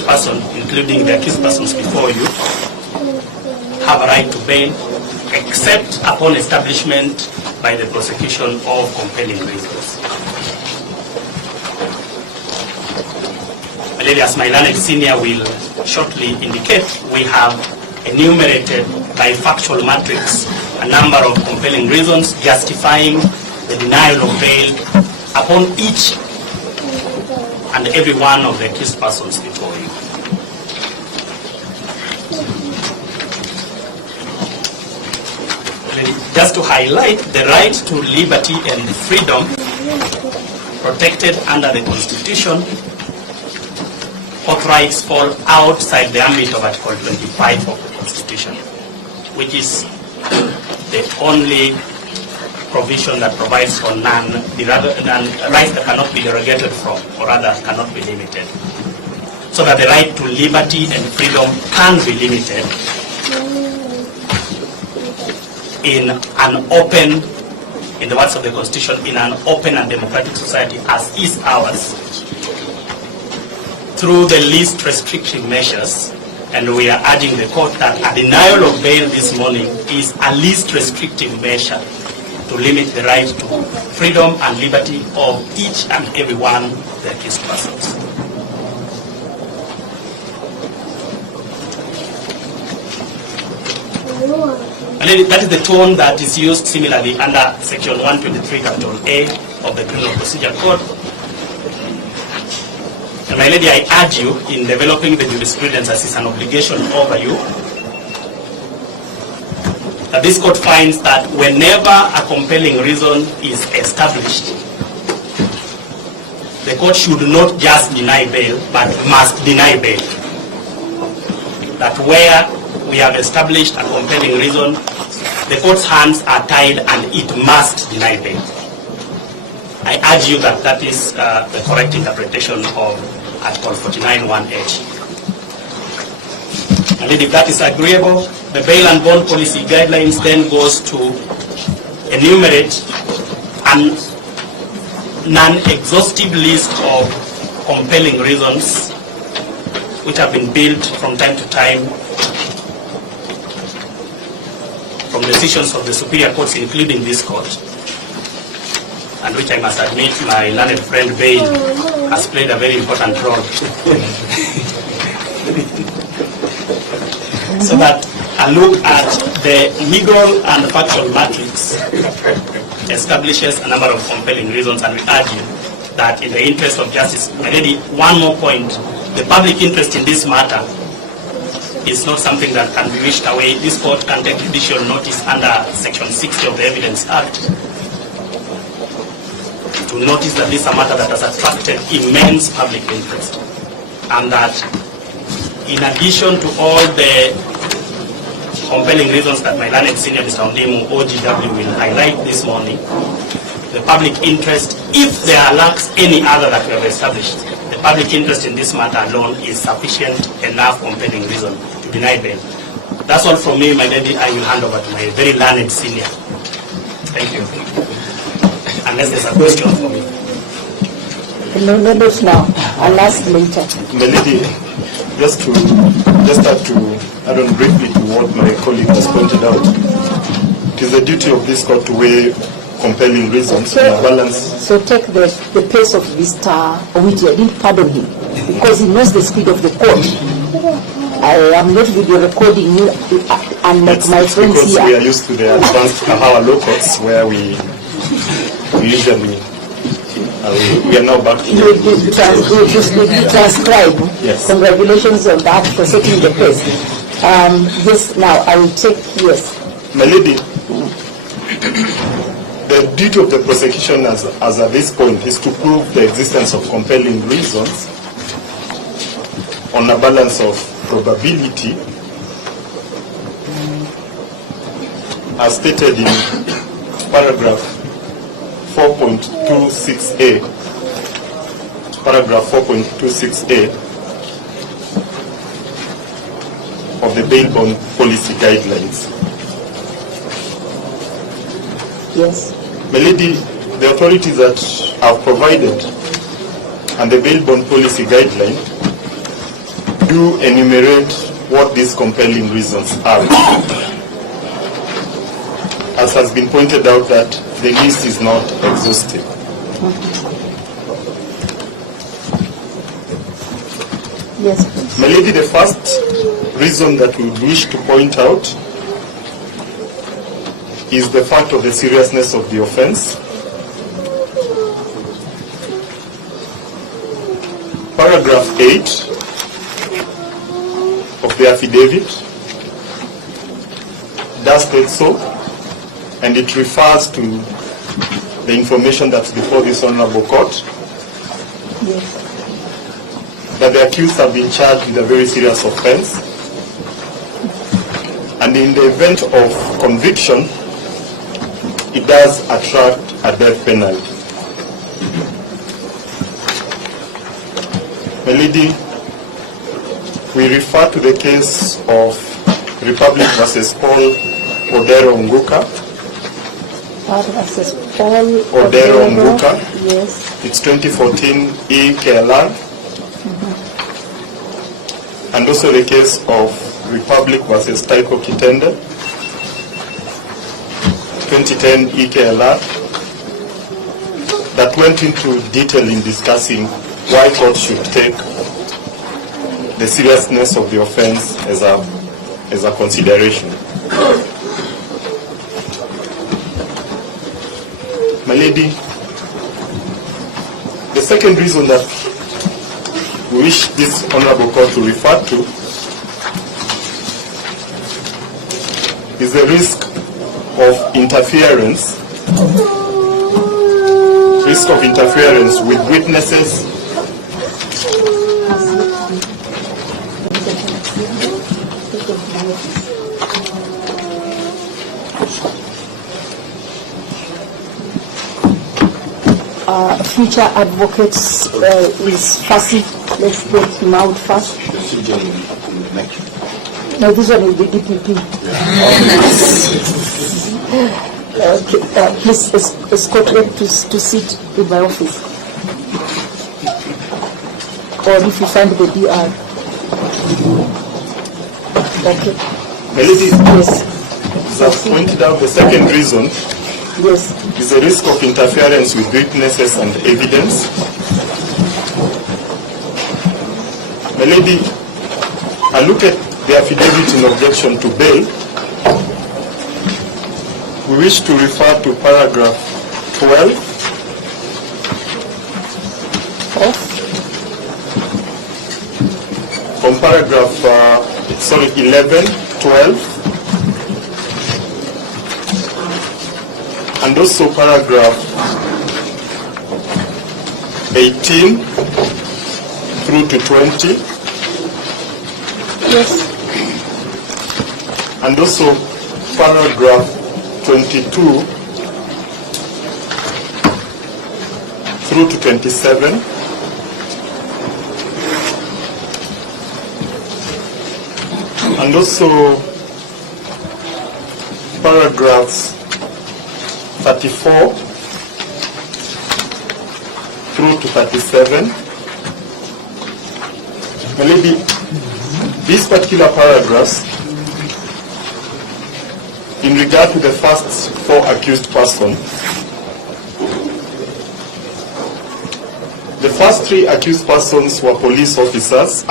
accused person, including the accused persons before you, have a right to bail, except upon establishment by the prosecution of compelling reasons. As my learned senior will shortly indicate, we have enumerated by factual matrix a number of compelling reasons justifying the denial of bail upon each and every one of the accused persons before you. Just to highlight, the right to liberty and freedom protected under the Constitution, both rights fall outside the ambit of Article 25 of the Constitution, which is the only provision that provides for rights that cannot be derogated from, or rather cannot be limited. So that the right to liberty and freedom can be limited in an open, in the words of the Constitution, in an open and democratic society as is ours, through the least restrictive measures. And we are urging the court that a denial of bail this morning is a least restrictive measure to limit the right to freedom and liberty of each and every one of the accused persons. And that is the tone that is used similarly under Section 123 capital A of the Criminal Procedure Code. And my lady, I urge you, in developing the jurisprudence as is an obligation over you, that this court finds that whenever a compelling reason is established, the court should not just deny bail, but must deny bail. That where we have established a compelling reason, the court's hands are tied and it must deny bail. I urge you that that is the correct interpretation of Article 49(1)H. And if that is agreeable, the bail and bond policy guidelines then goes to enumerate a non-exhaustive list of compelling reasons which have been built from time to time from decisions of the superior courts, including this court, and which I must admit my learned friend Bain has played a very important role. So that a look at the legal and factual matrix establishes a number of compelling reasons, and we urge you that in the interest of justice, already one more point, the public interest in this matter is not something that can be wished away. This court can take judicial notice under Section 60 of the Evidence Act to notice that this is a matter that has attracted immense public interest, and that in addition to all the compelling reasons that my learned senior Mr. Ondimu, OGW, will highlight this morning, the public interest, if there lacks any other that we have established, the public interest in this matter alone is sufficient enough compelling reason to deny bail. That's all from me, my lady. I will hand over to my very learned senior. Thank you. Unless there's a question for me. No, now. I'll ask later. My lady, just to add on briefly to what my colleague has pointed out, it is the duty of this court to weigh compelling reasons and balance. So take the pace of Mr. Owiti. I didn't pardon him because he knows the speed of the court. I am not video recording you, unlike my friends because here. We are used to the advanced Kahawa law courts where we usually we are now back to you transcribe. Yes. Congratulations on that for setting the pace. Yes, now I will take, yes. My lady, the duty of the prosecution as at this point is to prove the existence of compelling reasons on a balance of probability as stated in paragraph 4.26a, paragraph 4.26a of the bail bond policy guidelines. Yes. My lady, the authorities that have provided and the bail bond policy guideline do enumerate what these compelling reasons are. As has been pointed out, that the list is not exhaustive. Yes, please. My lady, the first reason that we would wish to point out is the fact of the seriousness of the offense. Paragraph 8 of the affidavit does state so, and it refers to the information that's before this honorable court, Yes. that the accused have been charged with a very serious offense, and in the event of conviction, it does attract a death penalty. My lady, we refer to the case of Republic versus Paul Odero Nguka. Part versus Paul Odero Nguka. Yes. It's 2014 EKLR. And also the case of Republic versus Taiko Kitende, 2010 EKLR, that went into detail in discussing why court should take the seriousness of the offense as a consideration. My lady, the second reason that we wish this honorable court to refer to is the risk of interference with witnesses future advocates is fussy. Let's get him out first. No, this one is the DPP. Okay, please escort them to sit in my office. Or if you find the DR. Okay. Melody, Yes. as I've pointed out, the second reason Yes. is the risk of interference with witnesses and evidence. My lady, I look at the affidavit in objection to bail. We wish to refer to paragraph 12 from paragraph 11, 12, and also paragraph 18 through to 20. Yes. And also paragraph 22 through to 27. And also paragraphs 34 through to 37. Maybe these particular paragraphs, in regard to the first four accused persons, the first three accused persons were police officers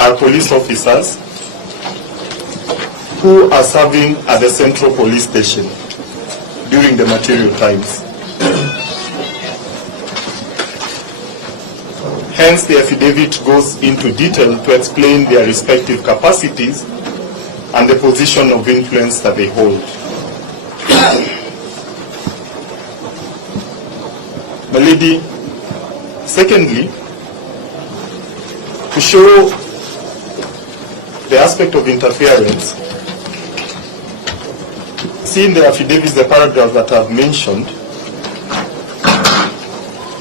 who are serving at the Central Police Station during the material times. Hence, the affidavit goes into detail to explain their respective capacities and the position of influence that they hold. My lady, secondly, to show the aspect of interference, see in the affidavits, the paragraph that I've mentioned,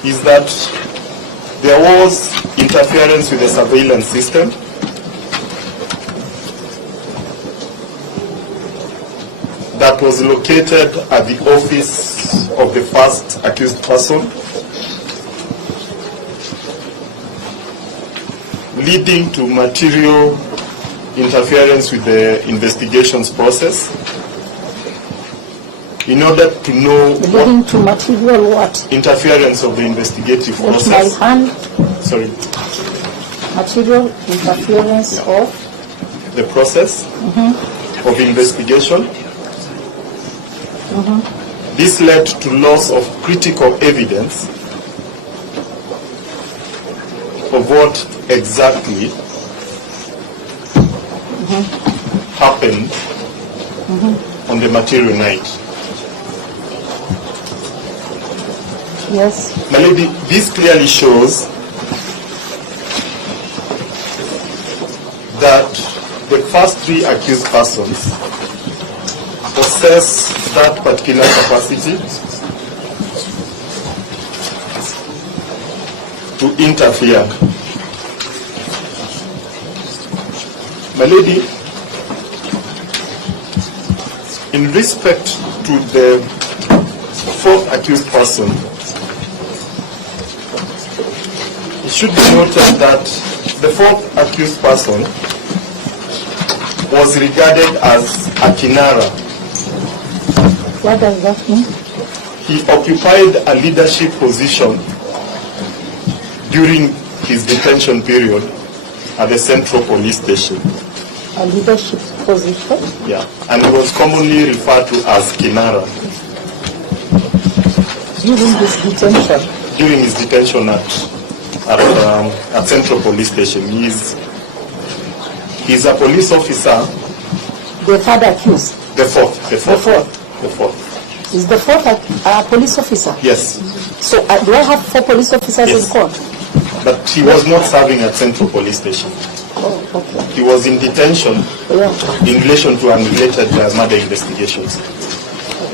is that there was interference with the surveillance system. That was located at the office of the first accused person, leading to material interference with the investigations process. In order to know Leading to material what? interference of the investigative With my process. hand, Sorry, material interference of the process of investigation. This led to loss of critical evidence of what exactly happened on the material night. yes, My lady, this clearly shows that the first three accused persons possess that particular capacity to interfere. My lady, in respect to the fourth accused person, it should be noted that the fourth accused person was regarded as a Kinara. what does that mean? He occupied a leadership position during his detention period at the Central Police Station. A leadership position? Yeah, and he was commonly referred to as Kinara During this detention? during his detention at Central Police Station. He's a police officer. The third accused? The fourth. Is the fourth a police officer? Yes, So do I have 4 police officers Yes. in court? but he was not serving at Central Police Station. Oh, okay. He was in detention Yeah, in relation to unrelated murder investigations.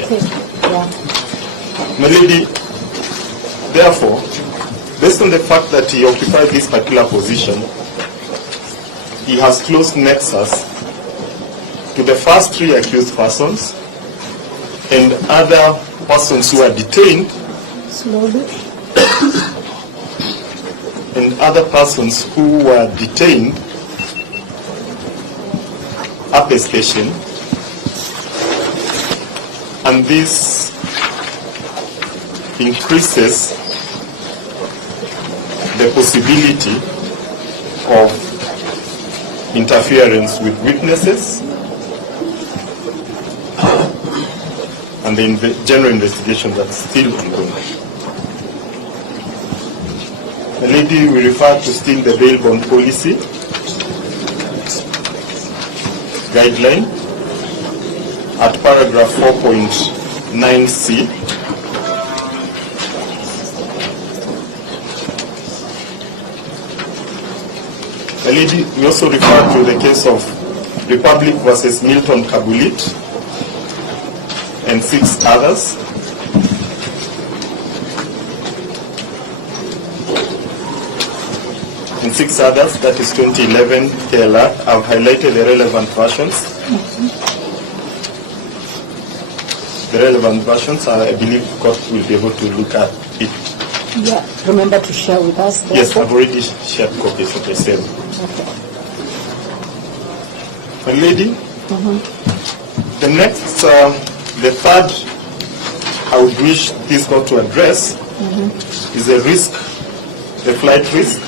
okay, yeah. My lady, therefore, based on the fact that he occupied this particular position, he has close nexus to the first 3 accused persons and other persons who are detained Slowly. and other persons who were detained at the station, and this increases the possibility of interference with witnesses and the general investigation that's still ongoing. The lady, we refer to still the bail bond policy guideline at paragraph 4.9c. The lady, we also refer to the case of Republic versus Milton Kabulit and 6 others. And 6 others, that is 2011 KLR. I've highlighted the relevant versions. The relevant versions, I believe court will be able to look at it. Yeah, remember to share with us. Yes, therefore. I've already shared copies of the same. Okay. My lady, the next, the third I would wish this court to address is the risk, the flight risk.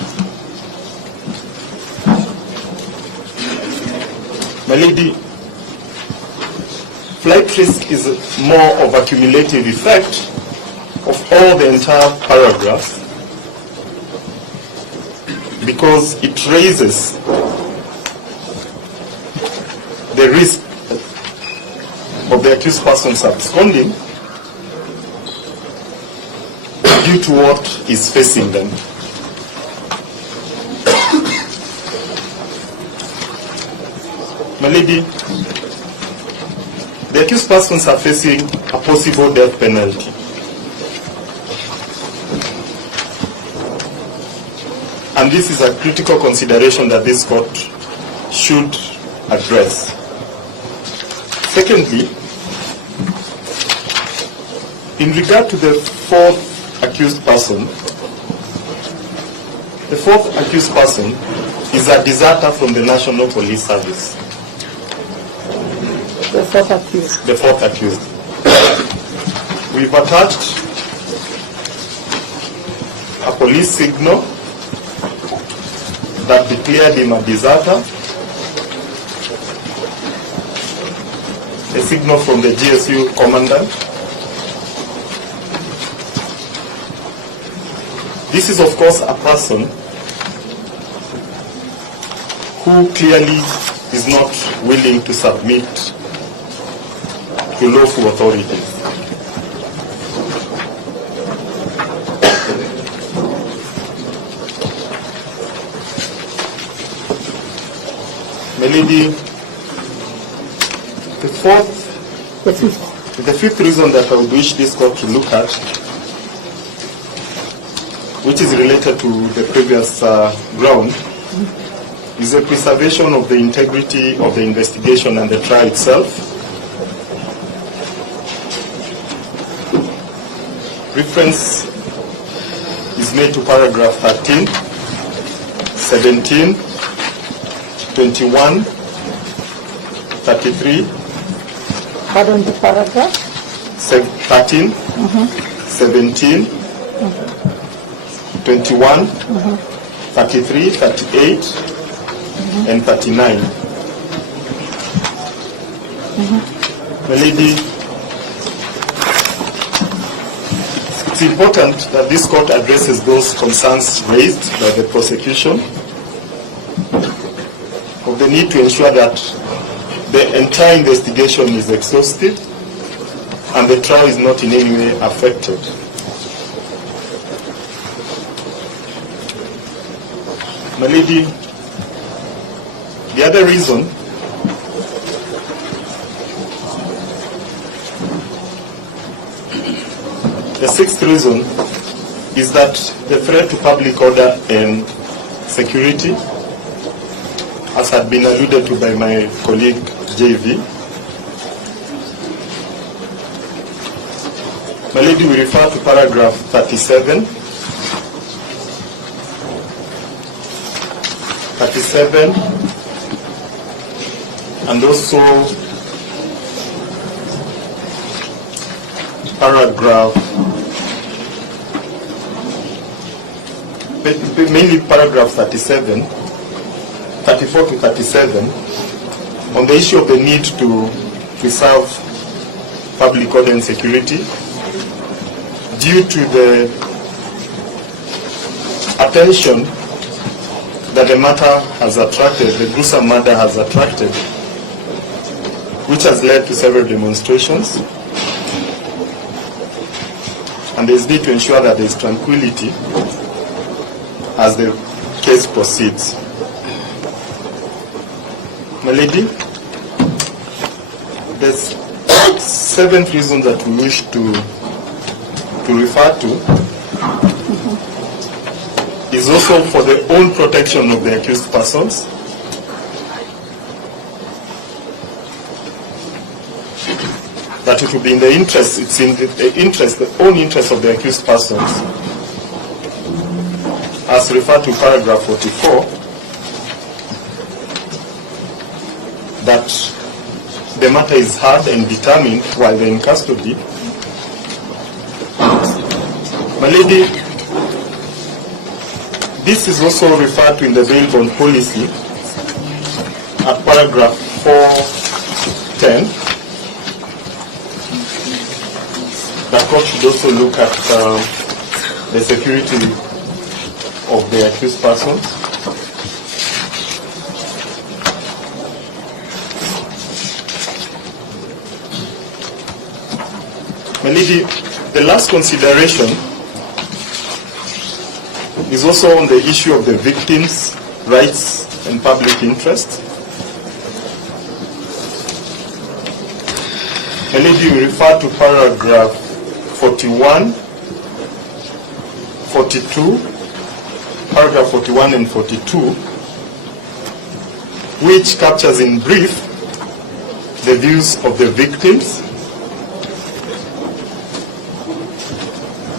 My lady, flight risk is more of a cumulative effect of all the entire paragraph because it raises the risk of the accused persons absconding due to what is facing them. My lady, the accused persons are facing a possible death penalty. And this is a critical consideration that this court should address. Secondly, in regard to the fourth accused person, the fourth accused person is a deserter from the National Police Service. The fourth accused. The fourth accused. We've attached a police signal that declared him a deserter, a signal from the GSU commandant. This is, of course, a person who clearly is not willing to submit to lawful authorities. My lady, the fifth reason that I would wish this court to look at, which is related to the previous ground, is the preservation of the integrity of the investigation and the trial itself. Reference is made to paragraph 13, 17, 21, 33. Pardon the paragraph? 13, 17, 21, 33, 38, and 39. My lady, it's important that this court addresses those concerns raised by the prosecution of the need to ensure that the entire investigation is exhaustive and the trial is not in any way affected. My lady, the other reason the sixth reason is that the threat to public order and security, as had been alluded to by my colleague JV. My lady, we refer to paragraph 37, 37, and also paragraph, mainly paragraph 37, 34 to 37, on the issue of the need to preserve public order and security due to the attention that the matter has attracted, the gruesome murder has attracted, which has led to several demonstrations. And there is need to ensure that there is tranquility as the case proceeds. My lady, there's seventh reason that we wish to refer to is also for the own protection of the accused persons. That it will be in the interest, it's in the interest, the own interest of the accused persons, as referred to paragraph 44, that the matter is heard and determined while they're in custody. My lady, this is also referred to in the bail bond policy at paragraph 410. The court should also look at the security of the accused persons. My lady, the last consideration is also on the issue of the victims' rights and public interest. My lady, we refer to paragraph 41, 42, paragraph 41 and 42, which captures in brief the views of the victims.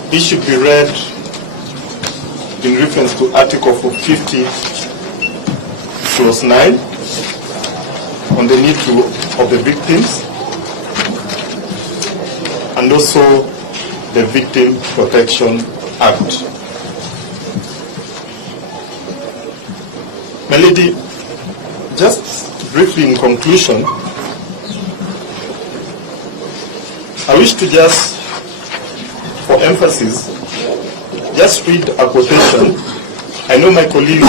It should be read in reference to Article 50 clause 9 on the need of the victims, and also the Victim Protection Act. My lady, just briefly in conclusion, I wish to just, for emphasis, just read a quotation. I know my colleagues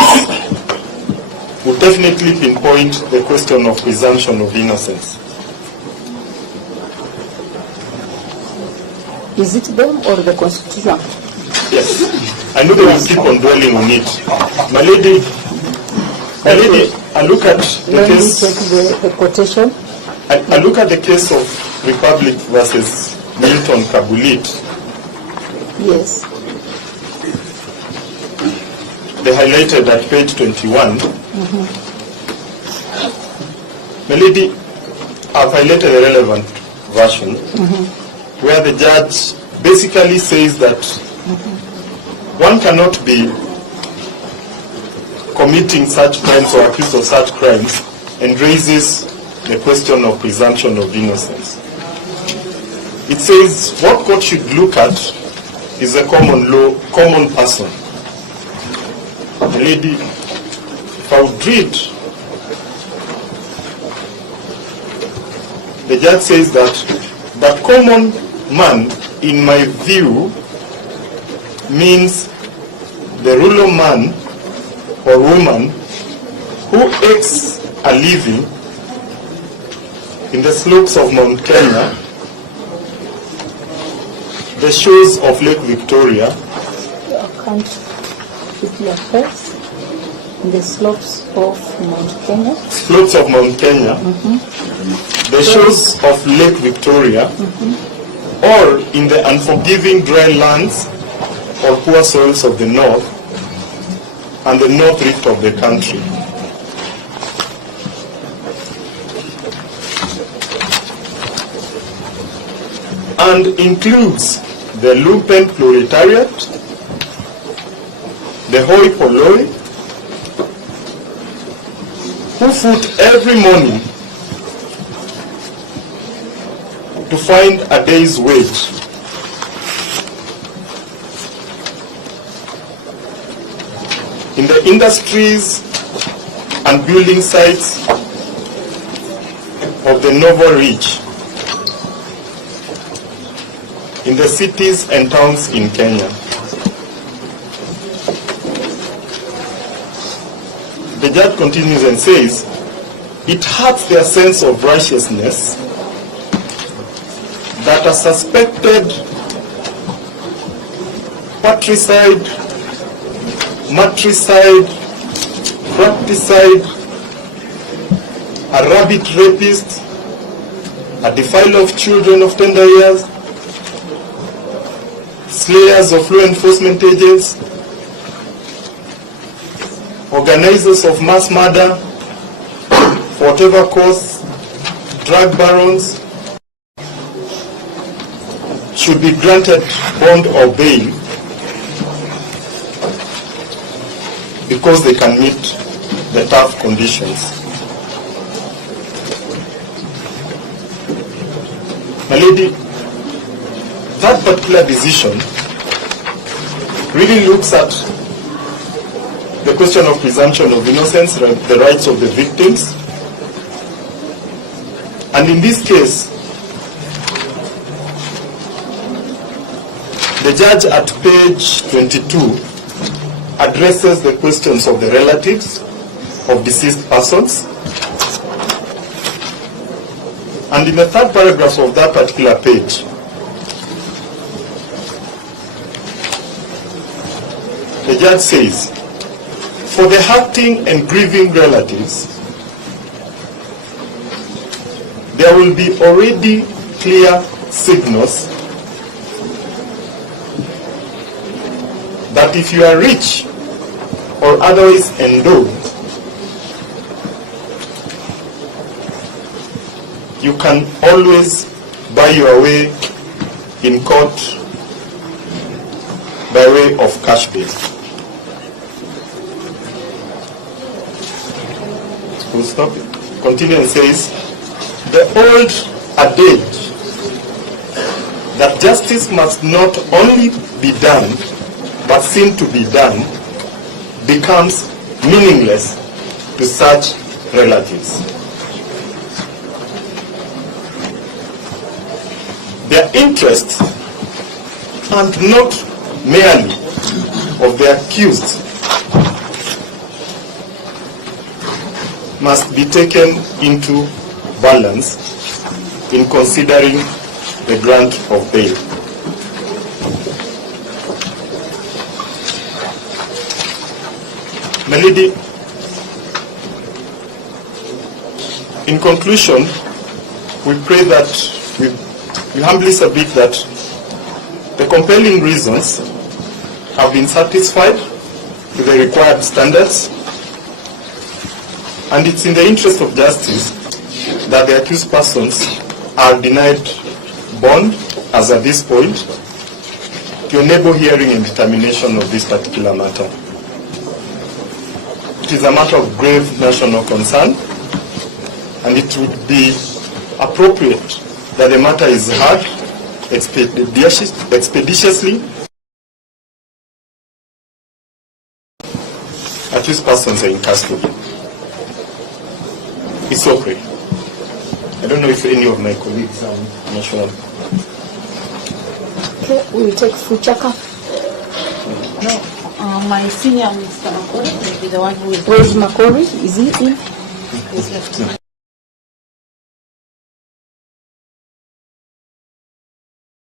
will definitely pinpoint the question of presumption of innocence. Is it them or the Constitution? Yes, I know they will keep on dwelling on it. My lady, I look at the Let case. me take the quotation. I look at the case of Republic versus Milton Kabulit. Yes. They highlighted at page 21. My lady, I've highlighted the relevant version, where the judge basically says that one cannot be committing such crimes or accused of such crimes and raises the question of presumption of innocence. It says what court should look at is a common person. The lady, if I would read, the judge says that the common man, in my view, means the rural man or woman who makes a living in the slopes of Mount Kenya, the shores of Lake Victoria, I can't put your face in the slopes of Mount Kenya. Slopes of Mount Kenya, the shores of Lake Victoria, or in the unforgiving dry lands or poor soils of the north and the north rift of the country. And includes the lumpen proletariat, the hoi polloi, who foot every morning to find a day's wage. In the industries and building sites of the Novo Ridge, in the cities and towns in Kenya. The judge continues and says, it hurts their sense of righteousness that a suspected patricide, matricide, fratricide, a rabbit rapist, a defiler of children of tender years, slayers of law enforcement agents, organizers of mass murder, for whatever cause, drug barons, should be granted bond or bail because they can meet the tough conditions. My lady, that particular decision really looks at the question of presumption of innocence, the rights of the victims. And in this case, the judge at page 22 addresses the questions of the relatives of deceased persons. And in the third paragraph of that particular page, the judge says, for the hurting and grieving relatives, there will be already clear signals that if you are rich or otherwise endowed, you can always buy your way in court by way of cash bail. full stop. Continue and says, the old adage that justice must not only be done, but seem to be done, becomes meaningless to such relatives. Their interests, and not merely of the accused, must be taken into balance in considering the grant of bail. My lady, in conclusion, we pray that we humbly submit that the compelling reasons have been satisfied to the required standards, and it's in the interest of justice that the accused persons are denied bond as at this point to enable hearing and determination of this particular matter. It is a matter of grave national concern, and it would be appropriate that the matter is heard expeditiously. Accused persons are in custody. It's okay. I don't know if any of my colleagues are national. Okay, we will take Fuchaka. No, my senior, Mr. Makori, will be the one who will. Where's Makori? Is he in? He's left.